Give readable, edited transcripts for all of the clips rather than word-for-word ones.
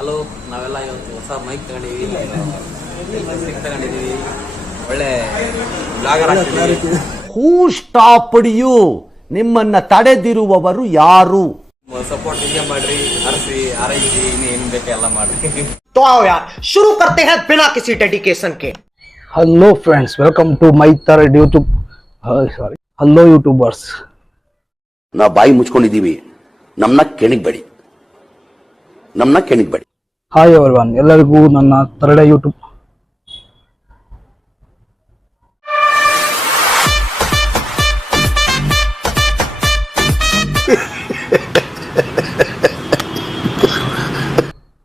Hello, ನಾವೆಲ್ಲ ಇವತ್ತು ಹೊಸ ಮೈಕ್ ತಗೊಂಡಿದ್ದೀವಿ, ಒಳ್ಳೆ ಬ್ಲಾಗರ್ ಆಗ್ತಿದ್ದೀವಿ. Who stopped you? ನಿಮ್ಮನ್ನ ತಡೆದಿರುವವರು ಯಾರು? ಸಪೋರ್ಟ್ ಹಿಂಗೆ ಮಾಡ್ರಿ, ಹರಿಸಿ ಆರೈಸಿ, ಇನ್ನೇನು ಬೇಕೆ ಎಲ್ಲ ಮಾಡ್ರಿ. तो आओ यार शुरू करते हैं बिना किसी डेडिकेशन के. Hello friends, welcome to my third YouTube. Hello YouTubers, ನಾವು ಬಾಯಿ ಮುಚ್ಕೊಂಡಿದ್ದೀವಿ, ನಮ್ಮನ್ನ ಕೆಣಗಬೇಡಿ. ಹಾಯ್ ಎವ್ರಿವನ್, ಎಲ್ಲರಿಗೂ ನನ್ನ third YouTube.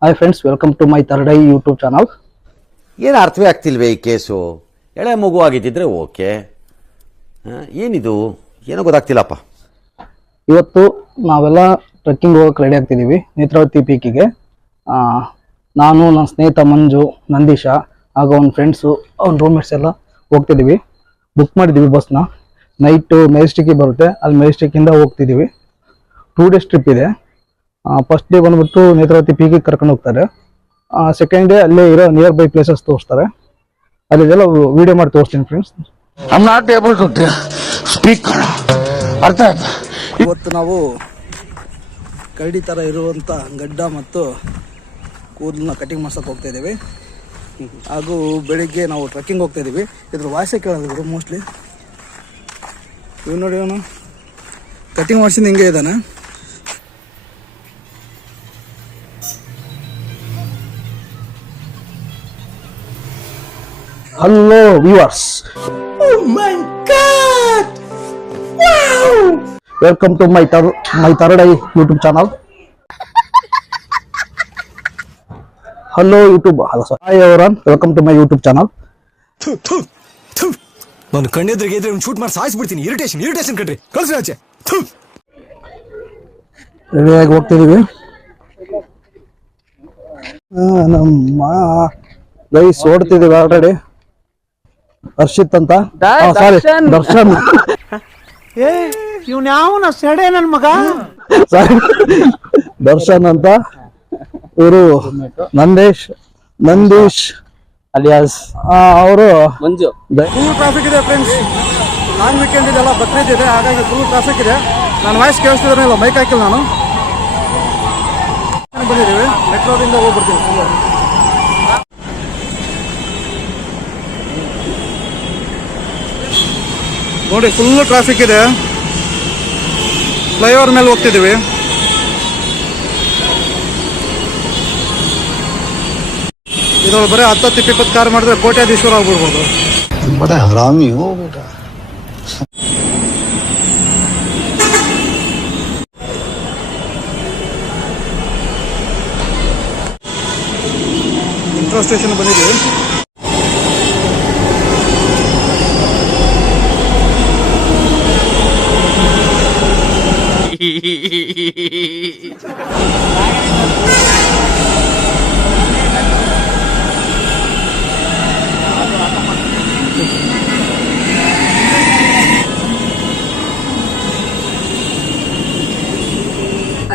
Hi friends, welcome to my third YouTube channel. ಏನು ಅರ್ಥವೇ ಆಗ್ತಿಲ್ವೇ ಈ ಕೇಸು? ಎಳೆ ಮಗು ಆಗಿದ್ದಿದ್ರೆ ಓಕೆ, ಏನಿದು ಏನೋ ಗೊತ್ತಾಗ್ತಿಲ್ಲಪ್ಪ. ಇವತ್ತು ನಾವೆಲ್ಲ ಟ್ರೆಕ್ಕಿಂಗ್ ಹೋಗಕ್ಕೆ ರೆಡಿ ಆಗ್ತಿದ್ದೀವಿ ನೇತ್ರಾವತಿ ಪೀಕಿಗೆ. ನಾನು, ನನ್ನ ಸ್ನೇಹಿತ ಮಂಜು, ನಂದೀಶ ಹಾಗೂ ಅವ್ನ ಫ್ರೆಂಡ್ಸು, ಅವ್ನ ರೂಮ್ಮೇಟ್ಸ್ ಎಲ್ಲ ಹೋಗ್ತಿದ್ದೀವಿ. ಬುಕ್ ಮಾಡಿದ್ದೀವಿ ಬಸ್ನ. ನೈಟು ಮೆಜೆಸ್ಟಿಕ್ಕಿಗೆ ಬರುತ್ತೆ, ಅಲ್ಲಿ ಮೆಜೆಸ್ಟಿಕ್ಕಿಂದ ಹೋಗ್ತಿದ್ದೀವಿ. 2 days ಟ್ರಿಪ್ ಇದೆ. ಫಸ್ಟ್ ಡೇ ಬಂದ್ಬಿಟ್ಟು ನೇತ್ರಾವತಿ ಪೀಕಿಗೆ ಕರ್ಕೊಂಡು ಹೋಗ್ತಾರೆ. ಸೆಕೆಂಡ್ ಡೇ ಅಲ್ಲೇ ಇರೋ ನಿಯರ್ ಬೈ ಪ್ಲೇಸಸ್ ತೋರಿಸ್ತಾರೆ. ಅಲ್ಲಿದೆಲ್ಲ ವಿಡಿಯೋ ಮಾಡಿ ತೋರಿಸ್ತೀನಿ ಫ್ರೆಂಡ್ಸ್. ಅರ್ಥ ಆಯ್ತಾ? ಇವತ್ತು ನಾವು ಕರಡಿ ಥರ ಇರುವಂಥ ಗಡ್ಡ ಮತ್ತು ಕೂದಲನ್ನ ಕಟಿಂಗ್ ಮಾಡ್ಸೋಕೆ ಹೋಗ್ತಾ ಇದ್ದೀವಿ. ಹಾಗೂ ಬೆಳಿಗ್ಗೆ ನಾವು ಟ್ರೆಕ್ಕಿಂಗ್ ಹೋಗ್ತಾ ಇದ್ದೀವಿ. ಇದ್ರ ವಾಯ್ಸೇ ಕೇಳೋದು ಮೋಸ್ಟ್ಲಿ. ಇವ್ ನೋಡಿ, ಅವನು ಕಟಿಂಗ್ ಮಾಡ್ಸಿದ ಹಿಂಗೆ ಇದ್ದಾನೆ. Hello viewers, welcome to my third YouTube channel. Hello YouTube, hi everyone, welcome to my YouTube channel. ನಾನು ಕಣ್ಣೆದ್ರಿಗೆ ಇದ್ರೆ ಶೂಟ್ ಮಾಡಿ ಸಾಯಿಸ್ಬಿಡ್ತೀನಿ. ಇರಿಟೇಷನ್ ಕಣ್ರಿ, ಕಳ್ಸಿ ಆಚೆ. ರೆಡಿಯಾಗಿ ಹೋಗ್ತಿದೀವಿ. ನಮ್ಮ ಗೈಸ್ ಓಡ್ತಿದೀವಿ ಆಲ್ರೆಡಿ. ಹರ್ಷಿತ್ ಅಂತ, ಸಾರಿ ದರ್ಶನ್. ಇವ್ನ್ಯಾವನ ಸೆಡೆ ನನ್ ಮಗ. ಸಾರಿ ದರ್ಶನ್ ಅಂತ. ಇವರು ನಂದೀಶ್ ಅಲಿಯಾಸ್, ಅವರು ಮಂಜು. ಫುಲ್ ಟ್ರಾಫಿಕ್ ಇದೆ ಫ್ರೆಂಡ್ಸ್. ಲಾಂಗ್ ವೀಕೆಂಡ್ ಇದೆಲ್ಲ, ಬಕ್ರೀದ್ ಇದೆ, ಹಾಗಾಗಿ ಫುಲ್ ಟ್ರಾಫಿಕ್ ಇದೆ. ನಾನು ವಾಯ್ಸ್ ಕೇಳಿಸ್ತಿದ್ರೆ ಇಲ್ಲ, ಮೈಕ್ ಹಾಕಿಲ್ಲ ನಾನು. ಬಂದಿದ್ದೀವಿ, ಮೆಟ್ರೋದಿಂದ ಹೋಗ್ಬಿಡ್ತೀವಿ. ನೋಡಿ, ಫುಲ್ ಟ್ರಾಫಿಕ್ ಇದೆ. ಫ್ಲೈಓವರ್ ಮೇಲೆ ಹೋಗ್ತಿದ್ದೀವಿ. ಇದ್ರೊಳಗೆ ಬರೀ 10-20 ಕಾರ್ ಮಾಡಿದ್ರೆ ಕೋಟ್ಯಾಧೀಶ್ವರ ಆಗ್ಬಿಡ್ಬೋದು. ಹರಾಮಿ ಹೋ ಬೇಟ. ಮೆಟ್ರೋ ಸ್ಟೇಷನ್ ಬಂದಿದ್ದೀವಿ.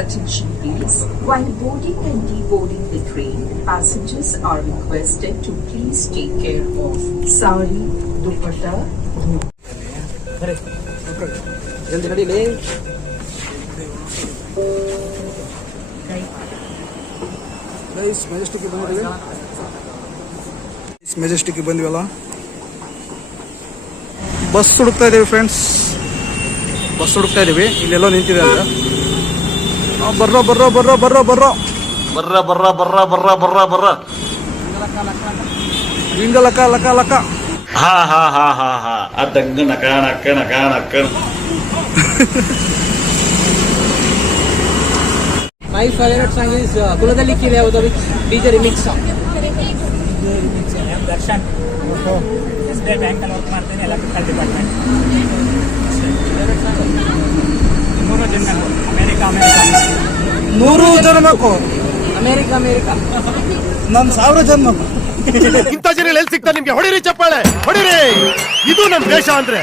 Attention please. While boarding and deboarding the train, passengers are requested to please take care of sari, dupatta. ಮೆಜೆಸ್ಟಿಕ್ಗೆ ಬಂದಿವಲ್ಲ, ಬಸ್ ಹುಡುಕ್ತಾ ಇದ್ದೀವಿ ಫ್ರೆಂಡ್ಸ್. ಬಸ್ ಹುಡುಕ್ತಾ ಇದೀವಿ. ಇಲ್ಲೆಲ್ಲೋ ನಿಂತಿದೆ ಅಂತ. ಬರ್ರೋ ಬರ್ರೋ ಬರ್ರೋ ಬರ್ರೋ ಬರ್ರೋ ಬರ್ರ ಬರ್ರ ಬರ್ರ ಬರ್ರ ಬರ್ರ ಬರ್ರ ಹಿಂಗ ಲಕ ಲಕ ಲಕ. ಹಾ ಹಾ ಹಾ ಹಾ ಹಾ ಅದಂಗ ನಕ ನಕ್ಕ ನಕ ನಕ್ಕ. My favorite song is ಕುಲದಲ್ಲಿ ಕಿವಿ ಯಾವುದು, DJ remix song. Darshan estate bank ಅಲ್ಲಿ ವರ್ಕ್ ಮಾಡ್ತೀನಿ, ಎಲೆಕ್ಟ್ರಿಕಲ್ ಡಿಪಾರ್ಟ್ಮೆಂಟ್. 3 ಜನ ಅಮೇರಿಕಾ 100 ಜನ್ಮಕ್ಕೂ ಅಮೇರಿಕಾ ನನ್ನ 1000 ಜನ್ಮಕ್ಕೂ. ಇಂಥ ಜನ ಎಲ್ಲಿ ಸಿಗ್ತಾರೆ ನಿಮ್ಗೆ? ಹೊಡಿರಿ ಚಪ್ಪಾಳೆ, ಹೊಡಿರಿ. ಇದು ನಮ್ಮ ದೇಶ ಅಂದ್ರೆ.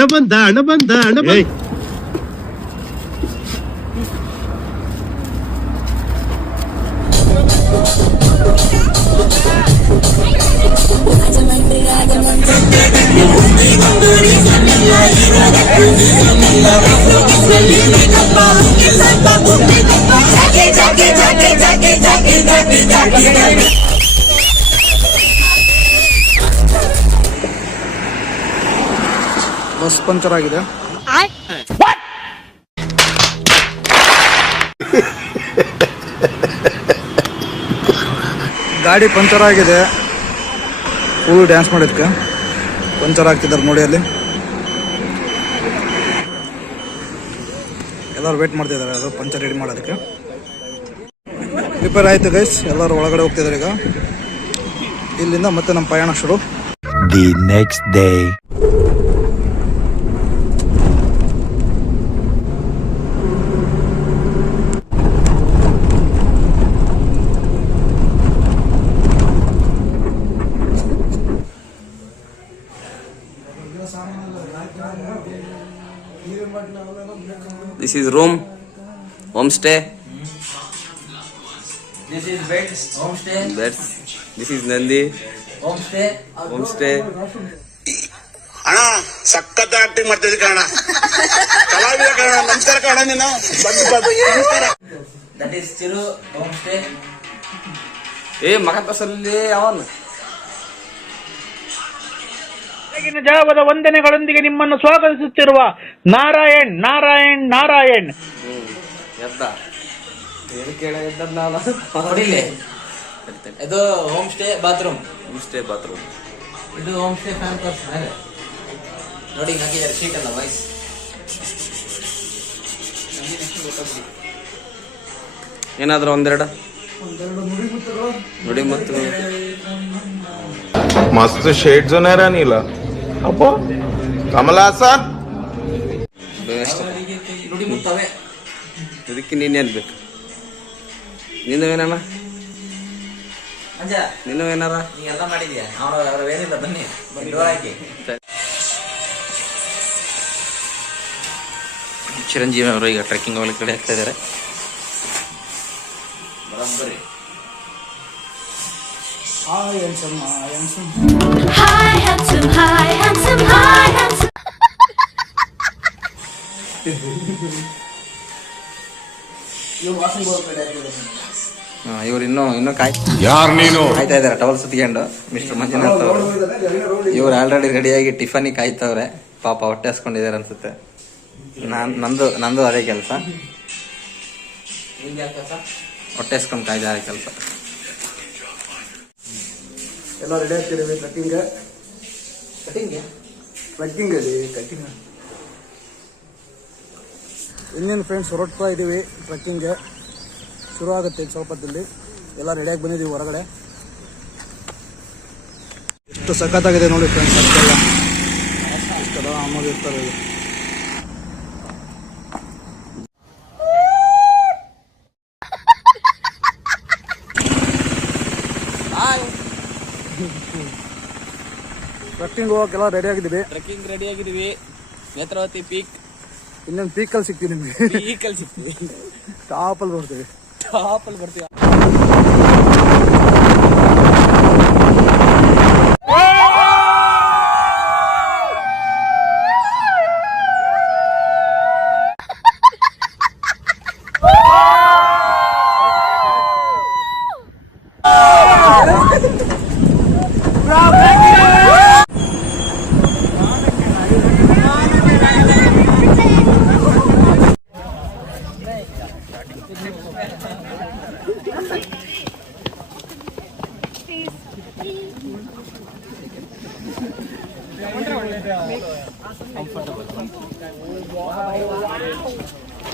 ಹಣ ಬಂದ ಬಸ್ ಪಂಚರ್ ಆಗಿದೆ. ಗಾಡಿ ಪಂಚರ್ ಆಗಿದೆ. ಫುಲ್ ಡ್ಯಾನ್ಸ್ ಮಾಡಿದ್ಕೆ ಪಂಚರ್ ಆಗ್ತಿದ್ದಾರೆ ನೋಡಿ. ಅಲ್ಲಿ ಎಲ್ಲರೂ ವೇಟ್ ಮಾಡ್ತಿದ್ದಾರೆ ಅದು ಪಂಚರ್ ರೆಡಿ ಮಾಡೋದಕ್ಕೆ. ರಿಪೇರ್ ಆಯ್ತು ಗೈಸ್, ಎಲ್ಲರೂ ಒಳಗಡೆ ಹೋಗ್ತಿದ್ದಾರೆ ಈಗ. ಇಲ್ಲಿಂದ ಮತ್ತೆ ನಮ್ಮ ಪಯಣ ಶುರು. The next day. This is room, homestay. This is beds, homestay. Beds. This is Nandi, Homestay. homestay. ಅಣ್ಣ ಸಖತ್ ಆಕ್ಟಿಂಗ್ ಮಾಡ್ತಿದ್ದೆ ಕಣ, ಕಲಾವಿದ ಕಣ. ನಮಸ್ಕಾರ ಕಣ, ನೀನು That is Chiru, homestay. ಮಗ ತೋರ್ಸಲ್ಲಿ ಅವನ್ ಬೆಳಗಿನ ಜಾವದ ವಂದನೆಗಳೊಂದಿಗೆ ನಿಮ್ಮನ್ನು ಸ್ವಾಗತಿಸುತ್ತಿರುವ ನಾರಾಯಣ್ ನಾರಾಯಣ್ ನಾರಾಯಣ್. ಎದ್ದ ಏನು ಕೇಳ ಎದ್ದ ನಾನು ನೋಡಿಲ್ಲಿ ಇದು home stay bathroom. homestay bathroom. ಇದು ಹೋಮ್ ಸ್ಟೇ ಫ್ಯಾನ್ ಕೋರ್ಸ್ ಮೇಲೆ ನೋಡಿ ಹಾಕಿದ್ದಾರೆ ಶೀಟ್ ಎಲ್ಲ ವಾಯ್ಸ್. ಏನಾದ್ರು ಒಂದೆರಡು ನುಡಿ ಮತ್ತು मस्त शेड जो नाही राणीला अप्पो कमला असा ನುಡಿ ಮುತ್ತವೆ. ಇದಕ್ಕೆ ನೀನೇನ್ ಬೇಕು? ನೀನೇನಣ್ಣ? ಅಂಜ ನೀನು ಏನಾರ ನೀ ಎಲ್ಲ ಮಾಡಿದ್ಯಾ? ಅವ್ರ ಏನಿಲ್ಲ, ಬನ್ನಿ ಡೋರ್ ಹಾಕಿ. ಚಿರಂಜೀವಿ ಅವರು ಈಗ ಟ್ರೆಕ್ಕಿಂಗ್ ಹೋಗ್ಲಿಕ್ಕೆ ರೆಡಿ ಆಗ್ತಾ ಇದ್ದಾರೆ. ಬರೋಬ್ಬರಿ. Hi handsome, hi handsome. Hi handsome, hi handsome, hi handsome. ಇವ್ರು ಇನ್ನೂ ಯಾರು ನೀನು? ಕಾಯ್ತಾ ಇದಾರೆ ಟವಲ್ ಸುತ್ಕೊಂಡು ಮಿಸ್ಟರ್ ಮಂಜುನಾಥ್ ಅವರು. ಇವ್ರು ಆಲ್ರೆಡಿ ರೆಡಿಯಾಗಿ ಟಿಫನಿ ಕಾಯ್ತವ್ರೆ. ಪಾಪ ಹೊಟ್ಟೆ ಹಸ್ಕೊಂಡಿದ್ದಾರೆ ಅನ್ಸುತ್ತೆ. ನಂದು ಅದೇ ಕೆಲಸ, ನಿಮ್ಗೆ ಯಾಕೆ ಹೊಟ್ಟೆ ಹಸ್ಕೊಂಡು ಕಾಯ್ದಾರೆ ಕೆಲಸ. ಎಲ್ಲ ರೆಡಿ ಆಗ್ತಿದ್ದೀವಿ ಟ್ರೆಕ್ಕಿಂಗ್. ಟ್ರೆಕ್ಕಿಂಗ್ ಅಲ್ಲಿ ಕಟ್ಟಿಂಗ್ ಇನ್ನೇನು ಫ್ರೆಂಡ್ಸ್ ಹೊರಡ್ತಾ ಇದ್ದೀವಿ. ಟ್ರೆಕ್ಕಿಂಗ್ಗೆ ಶುರು ಆಗುತ್ತೆ ಸ್ವಲ್ಪ ಹೊತ್ತಲ್ಲಿ. ಎಲ್ಲ ರೆಡಿಯಾಗಿ ಬಂದಿದ್ದೀವಿ ಹೊರಗಡೆ. ಎಷ್ಟು ಸಖತ್ತಾಗಿದೆ ನೋಡಿ ಫ್ರೆಂಡ್ಸ್. ಅಷ್ಟೆಲ್ಲ ಇಷ್ಟೆಲ್ಲ ಆರಾಮಾಗಿ ಇರ್ತಾರೆ. ಟ್ರೆಕ್ಕಿಂಗ್ ಹೋಗೋಕ್ಕೆಲ್ಲ ರೆಡಿ ಆಗಿದ್ದೀವಿ. ಟ್ರೆಕ್ಕಿಂಗ್ ರೆಡಿ ಆಗಿದ್ದೀವಿ. ನೇತ್ರಾವತಿ ಪೀಕ್. ಇನ್ನೊಂದು ಪೀಕಲ್ಲಿ ಸಿಗ್ತೀವಿ ನಿಮಗೆ. ಪೀಕಲ್ಲಿ ಸಿಗ್ತೀವಿ, ಟಾಪಲ್ಲಿ ಬರ್ತೀವಿ. ಟಾಪಲ್ಲಿ ಬರ್ತೀವಿ.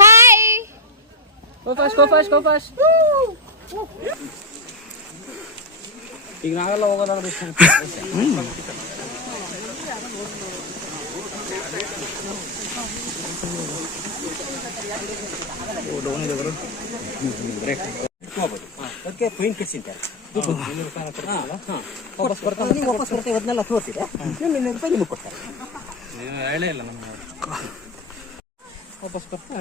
Hi. Go first, go first, go first. ಈಗ ನಾವೆಲ್ಲ ಹೋಗೋದಾದ್ರೆ ಅದಕ್ಕೆ ಪೈಂಟ್ ಕಟ್ಸಿಂತಾರೆ. ವಾಪಸ್ ಬರ್ತಾನೆ, ವಾಪಸ್ ಬರ್ತೀವಿ. ಅದನ್ನೆಲ್ಲ ತೋರಿಸಿದೆ. 200 ರೂಪಾಯಿ ನಿಮಗೆ ಕೊಡ್ತಾರೆ. ಹೇಳೇ ಇಲ್ಲ ನಮ್ಗೆ ವಾಪಸ್ ಕೊಟ್ಟು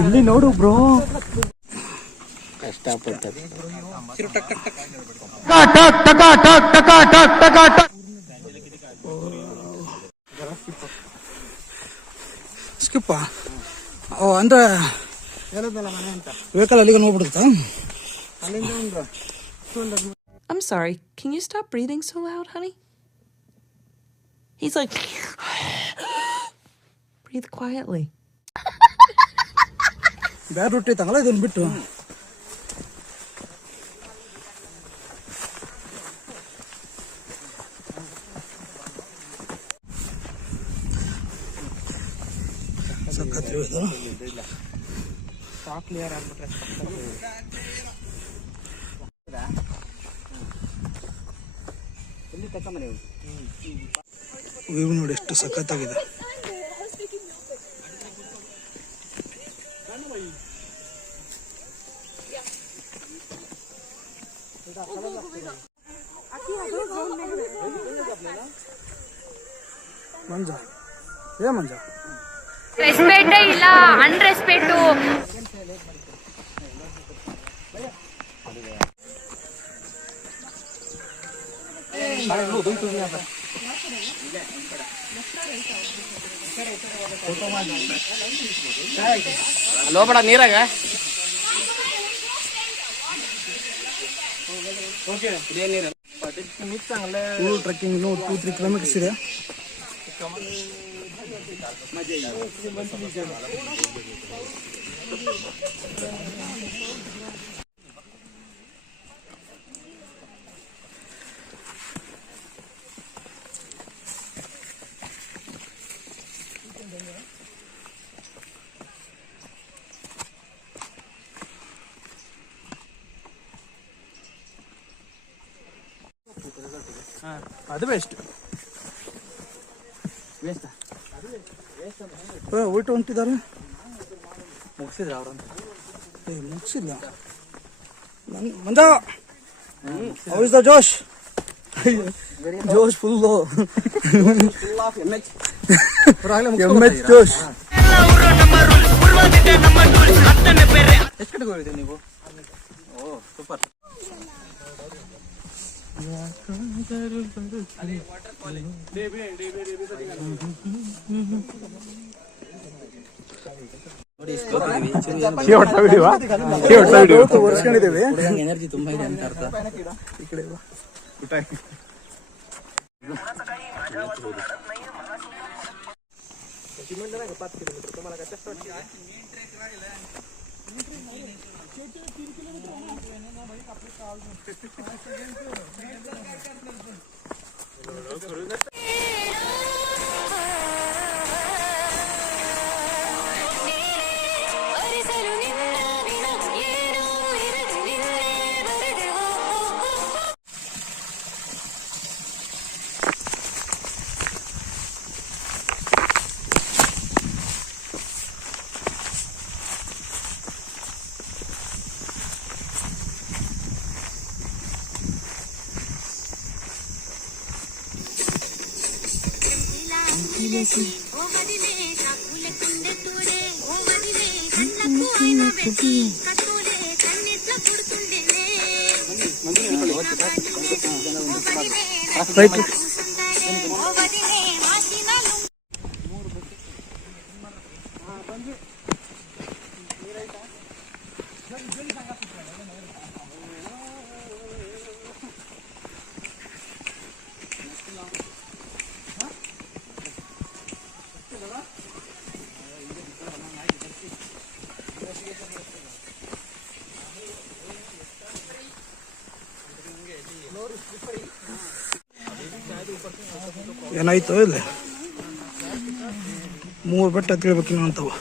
ಇಲ್ಲಿ ನೋಡು ಬ್ರೋ, ಸ್ಕಿಪ್ಪ ಅಂದ್ರೆ ವೆಹಿಕಲ್ ಅಲ್ಲಿಗೆ ನೋಡ್ಬಿಡುತ್ತಾ? I'm sorry, can you stop breathing so loud, honey? He's like, breathe quietly. ಬ್ಯಾಡ್ ರೊಟ್ಟಿ ಐತಂಗಲ್ಲ ಇದನ್ನ ಬಿಟ್ಟು ಸಖತ್ ಇದು. ಕ್ಲಿಯರ್ ಆಗ್ಬಿಟ್ರೆ ವ್ಯೂ ನೋಡಿ ಎಷ್ಟು ಸಖತ್ತಾಗಿದೆ. ಮಂಜ ಏ ಮಂಜ ರೆಸ್ಪೆಕ್ಟೇ ಇಲ್ಲ, ಅನ್ರೆಸ್ಪೆಕ್ಟು. ಲೋಬಡ ನೀರಾಗ ಫುಲ್ ಟ್ರೆಕ್ಕಿಂಗ್ 2-3 ಕಿಲೋಮೀಟರ್ಸ್ ಇದೆ. ಅದು ಬೆಸ್ಟ್. ಊಟ ಹೊಂಟಿದ್ದಾರೆ, ಮುಗಿಸಿದ್ರ ಅವ್ರಂತ? ಮುಗಿಸಿಲ್ಲ. Manja how is the josh? ಜೋಶ್ ಫುಲ್ಲು, MH ಜೋಶ್. ಎಷ್ಟು ಕಡೆಗೆ ಹೋಗಿದ್ದೀವಿ ನೀವು? ಓ ಸೂಪರ್. ಒರೆಸ್ಕೊಂಡಿದ್ದೇವೆ. ಎನರ್ಜಿ ತುಂಬಾ ಇದೆ ಅಂತ ಅರ್ಥ. ಈ ಕಡೆ ಬಾ. ಏನಾಯ್ತು ಇಲ್ಲ 3 ಬೆಟ್ಟ ಹತ್ತಿಳ್ಬೇಕಿನ್ನು ಅಂತವು,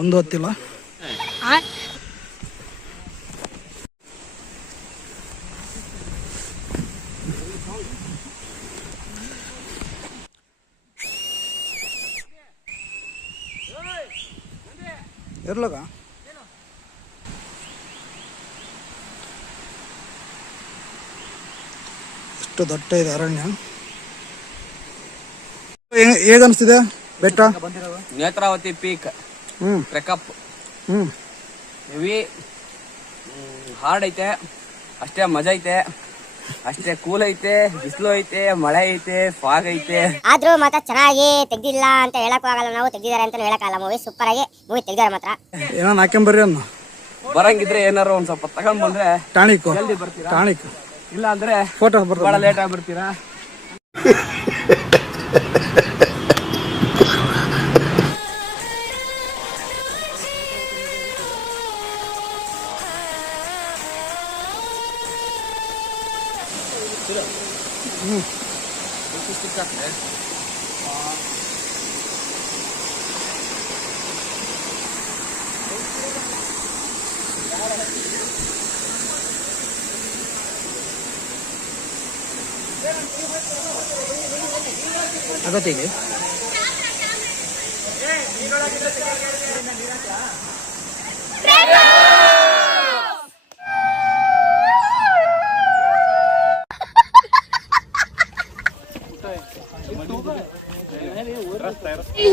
ಒಂದು ಹತ್ತಿಲ್ಲ. ಇರ್ಲಗ ಎಷ್ಟು ದಟ್ಟ ಇದೆ ಅರಣ್ಯ. ಹೇಗನ್ಸ್ತಿದೆ ಬೆಟ್ಟ? ನೇತ್ರಾವತಿ ಪೀಕ್ ಟ್ರೆಕಪ್ ಹೆವಿ ಹಾರ್ಡ್ ಐತೆ, ಅಷ್ಟೇ ಮಜಾ ಐತೆ, ಅಷ್ಟೇ ಕೂಲ್ ಐತೆ, ಬಿಸಿಲು ಐತೆ, ಮಳೆ ಐತೆ, ಫಾಗ್ ಐತೆ. ಆದ್ರೂ ಮಾತ್ರ ಚೆನ್ನಾಗಿ ತೆಗ್ದಿಲ್ಲ ಅಂತ ಹೇಳಕ್ ಆಗಲ್ಲ, ನಾವು ತೆಗ್ದಿದ್ದಾರೆ ಅಂತ ಹೇಳಕ್ಕಾಗಲ್ಲ. ಮೂವಿ ಸೂಪರ್ ಆಗಿ ಮೂವಿ ತೆಗ್ದಾರೆ ಮಾತ್ರ. ಏನೋ ಹಾಕೊಂಬರ್ರಿ ಅನ್ನ ಬರಂಗಿದ್ರೆ ಏನಾರು ಒಂದ್ ಸ್ವಲ್ಪ ತಗೊಂಡ್ ಬಂದ್ರೆ ಟಾಣಿಕ್ ಜಲ್ದಿ ಬರ್ತೀರಾ, ಟಾಣಿಕ್ ಇಲ್ಲ ಅಂದ್ರೆ ಫೋಟೋ ಬಹಳ ಲೇಟ್ ಆಗ್ಬಿಡ್ತೀರಾ. ಅಗತ್ಯಗೆ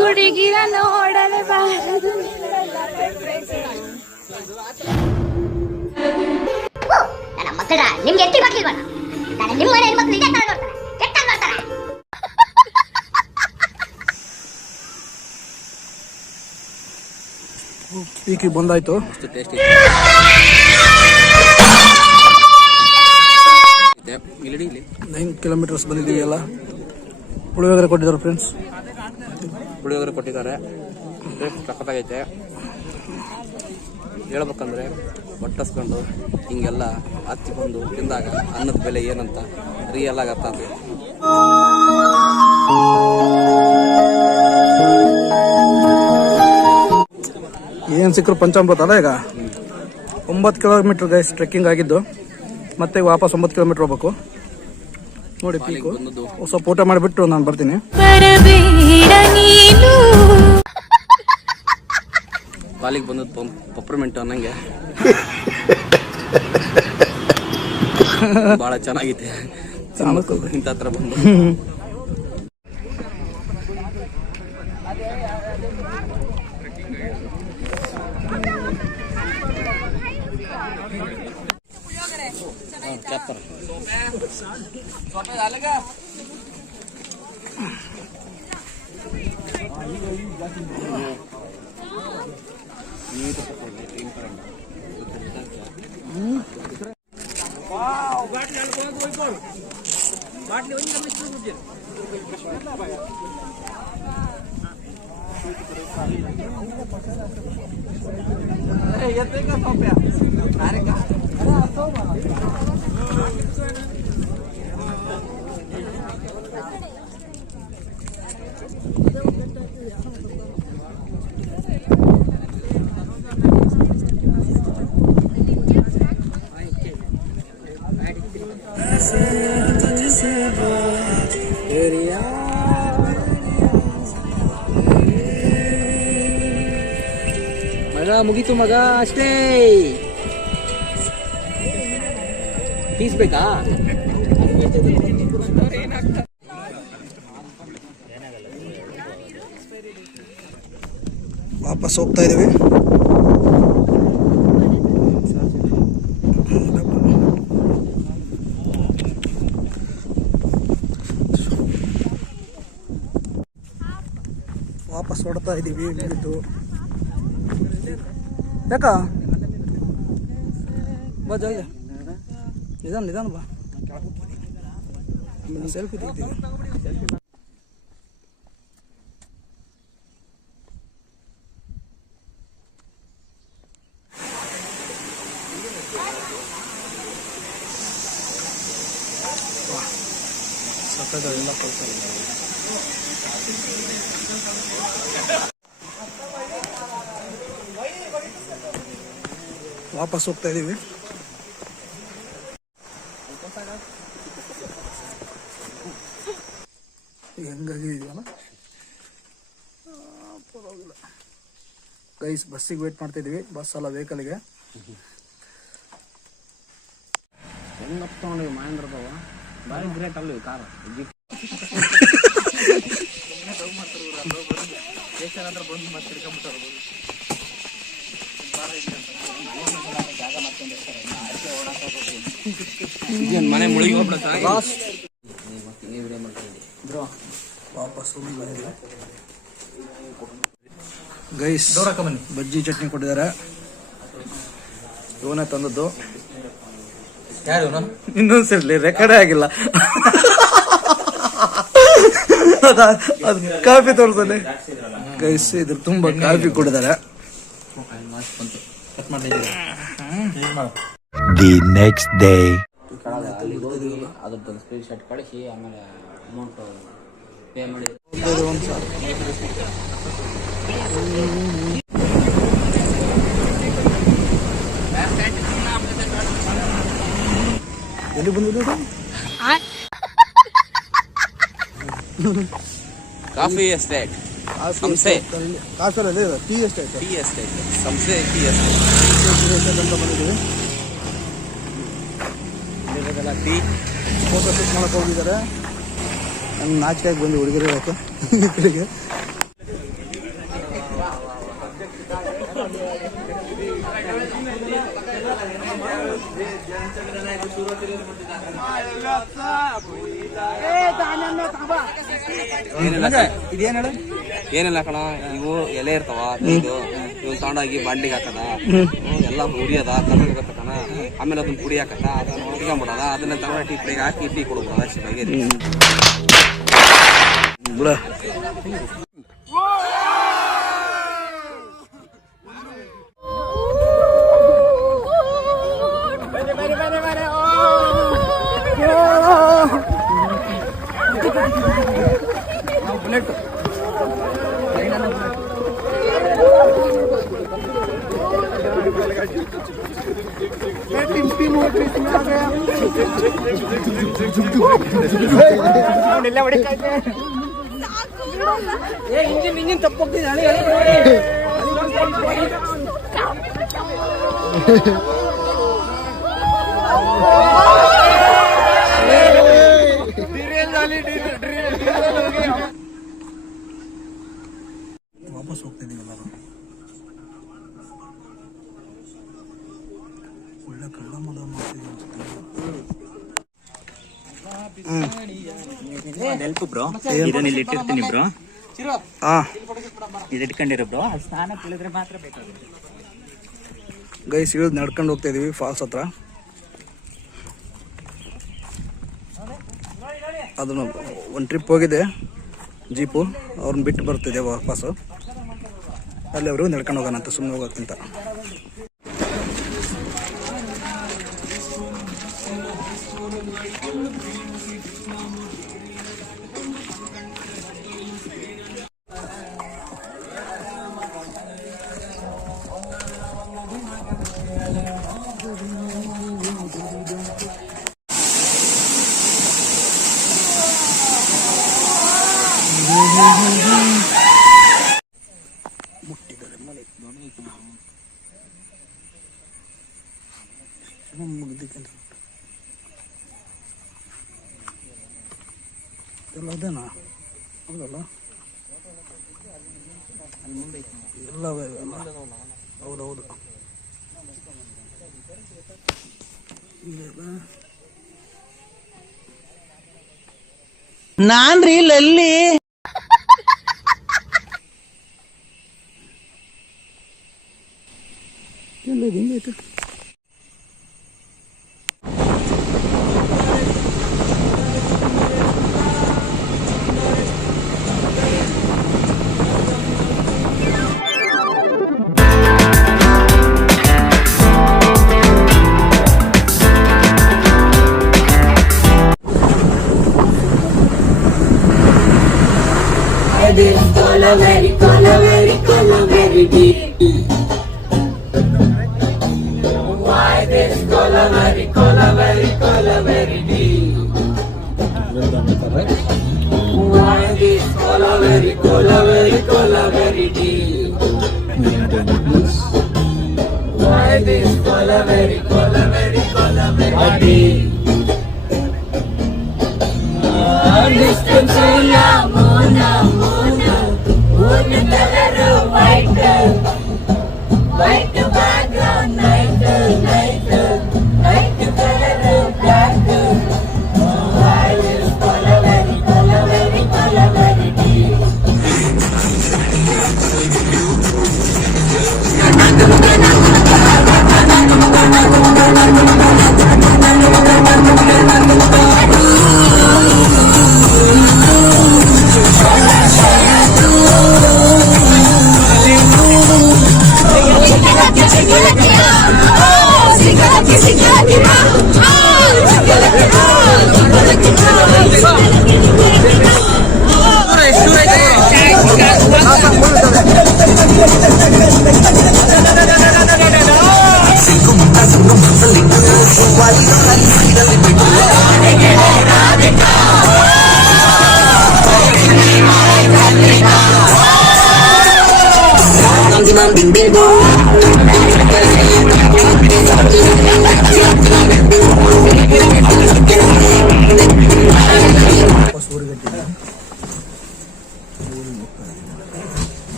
ಹುಡುಗಿರ ನೋಡಲೇಬಾರದು. ನನ್ನ ಮಕ್ಕಳ ನಿಮ್ಗೆ ಎತ್ತಿ ಮಕ್ಕಳಿಲ್ವಲ್ಲ, ನಾನು ನಿಮ್ಮ ಮನೆ ಹೆಣ್ಮಕ್ಳು ಇದೇ ತರ ನೋಡ್ತಾರೆ, ಕೆಟ್ಟಾಗಿ ನೋಡ್ತಾರೆ. ಪೀಕಿಗೆ ಬಂದಾಯ್ತು. 9 ಕಿಲೋಮೀಟರ್ಸ್ ಬಂದಿದ್ದೀವಿ. ಎಲ್ಲ ಪುಳಿಯೋಗರೆ ಕೊಟ್ಟಿದ್ದಾರೆ ಫ್ರೆಂಡ್ಸ್, ಪುಳಿಯೋಗರೆ ಕೊಟ್ಟಿದ್ದಾರೆ. ಸಖತ್ತಾಗೈತೆ. ಹೇಳ್ಬೇಕಂದ್ರೆ ಬಟ್ಟಸ್ಕೊಂಡು ಹಿಂಗೆಲ್ಲ ಹಚ್ಚಿಕೊಂಡು ತಿಂದಾಗ ಅನ್ನದ ಬೆಲೆ ಏನಂತ ರಿಯಲ್ ಆಗಿ ಅರ್ಥ ಆಗ್ತದೆ. ಏನು ಸಿಕ್ಕರು ಪಂಚಾಮೃತ ಅಲ್ಲ. ಈಗ 9 ಕಿಲೋಮೀಟರ್ ಗೈಸ್ ಟ್ರೆಕ್ಕಿಂಗ್ ಆಗಿದ್ದು, ಮತ್ತೆ ವಾಪಸ್ 9 ಕಿಲೋಮೀಟರ್ ಹೋಗ್ಬೇಕು. ನೋಡಿ ಪೀಕು, ಸ್ವಲ್ಪ ಊಟ ಮಾಡಿಬಿಟ್ಟು ನಾನು ಬರ್ತೀನಿ. ಕಾಲಿಗೆ ಬಂದದ್ದು ಪಪ್ರಮೆಂಟ್ ಅನ್ನಂಗೆ ಬಹಳ ಚೆನ್ನಾಗಿದೆ. ಇಂಥ ಹತ್ರ ಬಂದು ಮಗ ಮುಗೀತು ಮಗ, ಅಷ್ಟೇ. ಪೀಸ್ ಬೇಕಾ? ವಾಪಸ್ ಹೋಗ್ತಾ ಇದೀವಿ. ವಾಪಸ್ ಹೊಡ್ತಾ ಇದೀವಿ. ಬಿಟ್ಟು ಯಾಕಾ ಬಾ, ಜಾಗ ನಿಧಾನ ನಿಧಾನ ಬಾ, ಸೆಲ್ಫಿ ತೆಗಿತೀವಿ. ಸಕ್ಕತ್ತಾಗಿಲ್ಲ ಕಳ್ಸಲ್ಲ. ವಾಪಸ್ ಹೋಗ್ತಾ ಇದೀವಿ. ಹೆಂಗಾಗಿ ಇದೆಯಲ್ಲ, ಪರವಾಗಿಲ್ಲ. ಗೈಸ್ ಬಸ್ಸಿಗೆ ವೇಟ್ ಮಾಡ್ತಾ ಇದೀವಿ, ಬಸ್ ಅಲ್ಲ ವೆಹಿಕಲ್ಗೆ. ಹೆಂಗಪ್ಪ ತೊಗೊಂಡಿವಿ ಮಹೇಂದ್ರದವ ಭಾರಿ ಗ್ರೇಟ್ ಅಲ್ಲ ಇವು ಕಾರ್. ಮನೆ ಮುಳುಗಿ ಗೈಸ್ ಬಜ್ಜಿ ಚಟ್ನಿ ಕೊಟ್ಟಿದ್ದಾರೆ, ಇವನೇ ತಂದದ್ದು. ಯಾರು ಇನ್ನೊಂದ್ಸರಿ ರೆಕಾರ್ಡೇ ಆಗಿಲ್ಲ. ಅದು ಕಾಫಿ ತೋರಿಸಲಿ ಗೈಸ್, ಇದ್ರ ತುಂಬಾ ಕಾಫಿ ಕೊಟ್ಟಿದ್ದಾರೆ. The next day. ಅದ್ರದ್ದು ಸ್ಕ್ರೀನ್ ಶಾಟ್ ಕಳಿಸಿ ಆಮೇಲೆ ಅಮೌಂಟ್ ಪೇ ಮಾಡಿ. ಎಲ್ಲಿ ಬಂದಿದ್ದು? Coffee estate Samse. ಕಾಫಿಯಲ್ಲಿ tea estate. Tea estate Samse tea estate ಅಂತ ಬಂದಿದ್ದೀವಿ. ಟೀ ಫೋಟೋ ಶೂಟ್ ಮಾಡಕ್ಕೆ ಹೋಗಿದ್ದಾರೆ. ನನ್ನ ನಾಚಿಕಾಗಿ ಬಂದು ಹುಡುಗರು ಯಾಕೆ ಕಡೆಗೆ. ಏನಿಲ್ಲ ಕಣ, ಇವು ಎಲೆ ಇರ್ತಾವ, ಇದು ಇವ್ ತಗೊಂಡೋಗಿ ಬಾಂಡ್ಲಿಗೆ ಹಾಕದ, ಎಲ್ಲ ಹುರಿಯದ ಕರ್ನಾಟಕ ಕಣ. ಆಮೇಲೆ ಅದನ್ನ ಪುಡಿ ಹಾಕತ್ತ, ಅದನ್ನ ಹೊಡ್ಕೊಂಬಿಡದ, ಅದನ್ನ ತಗೊಂಡ ಟೀ ಪುಡಿಗೆ ಹಾಕಿ ಟೀ ಕೊಡ್ಬೋದು ಅಷ್ಟೇ ಬಗ್ಗೆ. ಇಂಜಿನ್ ತಪ್ಪೋಗ್ತಿದೆ. ವಾಪಸ್ ಹೋಗ್ತಿದ್ದೀವಿ ಎಲ್ಲರೂ. ಒಳ್ಳೆ ಕಳ್ಳ ಮಾಡೋ ಮಾಡ್ತೀವಿ ನೆಲ್ಪು ಬ್ರೋ, ಇದನ್ನ ಇಲ್ಲಿ ಇಟ್ಟಿರ್ತೀನಿ ಬ್ರೋ. ಇದು ಇಟ್ಕೊಂಡಿರೋ ಬ್ರೋ, ಸ್ನಾನ ಕುಳಿದ್ರೆ ಮಾತ್ರ ಬೇಕಾಗುತ್ತೆ. ಗೈಸ್ ಇಳಿದು ನಡ್ಕೊಂಡು ಹೋಗ್ತಾ ಇದೀವಿ ಫಾಲ್ಸ್ ಹತ್ರ. ಅದನ್ನು ಒಂದು ಟ್ರಿಪ್ ಹೋಗಿದೆ ಜೀಪು, ಅವ್ರನ್ನ ಬಿಟ್ಟು ಬರ್ತಿದೆ ವಾಪಸ್ಸು. ಅಲ್ಲಿವರೆಗೂ ನಡ್ಕೊಂಡು ಹೋಗೋಣ ಅಂತ, ಸುಮ್ಮನೆ ಹೋಗೋಕ್ಕಿಂತ. ಮುಟ್ಟಿದ್ದಾರೆ ಮಳೆ ಮುಗ್ದಿಕ್ಕೆ ಎಲ್ಲ ಅದೇನಾ? ಹೌದಲ್ಲ, ಎಲ್ಲ ಹೌದೌದು. ನಾನ್ರಿ ಲಲ್ಲಿ ಹಿಂಗೈತೆ. very deep. Why this color very deep? Why this color very deep?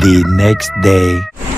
The next day.